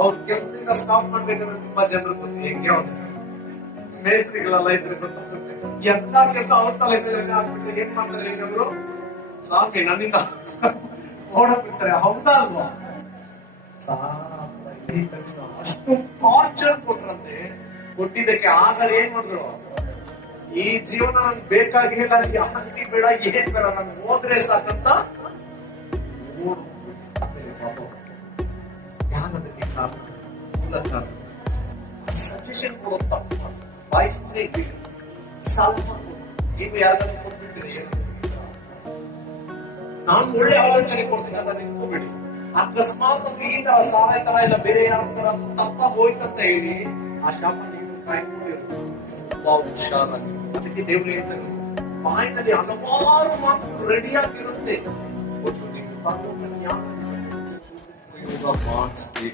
ಅವ್ರ ಕೆಲಸದಿಂದ ಸ್ಟಾಪ್ ಮಾಡ್ಬೇಕಂದ್ರೆ ತುಂಬಾ ಜನರು ಗೊತ್ತು ಹೆಂಗೆ ಹೋದ್ರೆ ಮೇಸ್ತ್ರಿಗಳೆಲ್ಲ ಇದ್ರೆ ಗೊತ್ತಾಗುತ್ತೆ. ಎಲ್ಲಾ ಕೆಲಸ ಅವ್ರ ತಲೆ ಮೇಲೆ ಹಾಕ್ಬಿಟ್ರೆ ಏನ್ ಮಾಡ್ತಾರೆ ಹೇಗಂದ್ರು, ಸ್ವಾಮಿ ನನ್ನಿಂದ ಓಡಕ್ ಬಿಡ್ತಾರೆ. ಹೌದಾ ಅಲ್ವಾ? ತಕ್ಷಣ ಅಷ್ಟು ಟಾರ್ಚರ್ ಕೊಟ್ರಂತೆ. ಕೊಟ್ಟಿದ್ದಕ್ಕೆ ಆಗಲೇ ಏನ್ ಮಾಡಿದ್ರು, ಈ ಜೀವನ ನನ್ಗೆ ಬೇಕಾಗಿಲ್ಲ, ಈ ಆಸ್ತಿ ಬೇಡ, ಏನ್ ಬೇಡ, ನನ್ಗೆ ಹೋದ್ರೆ ಸಾಕಂತ ಯಾರದಕ್ಕೆ ಕಾರಣ ಸಜೆಷನ್ ಕೊಡುತ್ತ ಬಾಯಿಸ್ನೇ ಸಾಲ ಮಾಡ್ಬೋದು. ನೀವು ಯಾರಾದ್ರೂ ಕೊಟ್ಬಿಟ್ಟಿರಿ, ನಾನು ಒಳ್ಳೆ ಆಲೋಚನೆ ಕೊಡ್ತೀನಿ ಅಂತ ನಿಂತ್ಕೋಬೇಡಿ. ಅಕಸ್ಮಾತ್ ಈ ತರ ಸಾಲ ತರ ಇಲ್ಲ ಬೇರೆ ಯಾವ ತರ ತಪ್ಪ ಹೋಯ್ತಂತ ಹೇಳಿ ಆ ಶಾಪ ನೀವು ಕಾಯ್ಕೊಂಡಿರೋದು ತುಂಬಾ ಹುಷಾರಾಗಿ. ಅದಕ್ಕೆ ದೇವ್ರು ಹೇಳ್ತಾರೆ, ಬಾಯಿನಲ್ಲಿ ಹಲವಾರು ಮಾತು ರೆಡಿಯಾಗಿರುತ್ತೆ,